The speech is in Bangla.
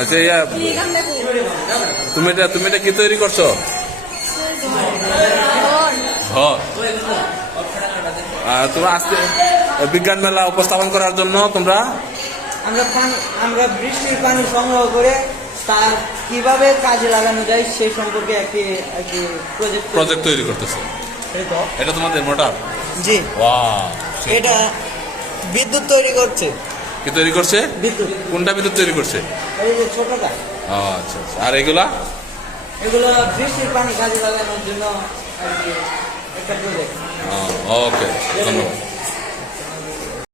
আচ্ছা তুমি এটা কি তৈরি করছো? ঘর। তোমরা আজকে বিজ্ঞান মেলা উপস্থাপন করার জন্য তোমরা আমরা বৃষ্টির পানি সংগ্রহ করে তার কিভাবে কাজে লাগানো যায় সেই সম্পর্কে একটি প্রজেক্ট তৈরি করতেছে। এটা তোমাদের মোটর? জি। ওয়াও, এটা বিদ্যুৎ তৈরি করছে। কি তৈরি করছে? বিদ্যুৎ। কোনটা বিদ্যুৎ তৈরি করছে? এই যে ছোটটা। আচ্ছা, আর এগুলো বৃষ্টির পানি কাজে লাগানোর জন্য আর কি একটা প্রজেক্ট। ওকে, ধন্যবাদ।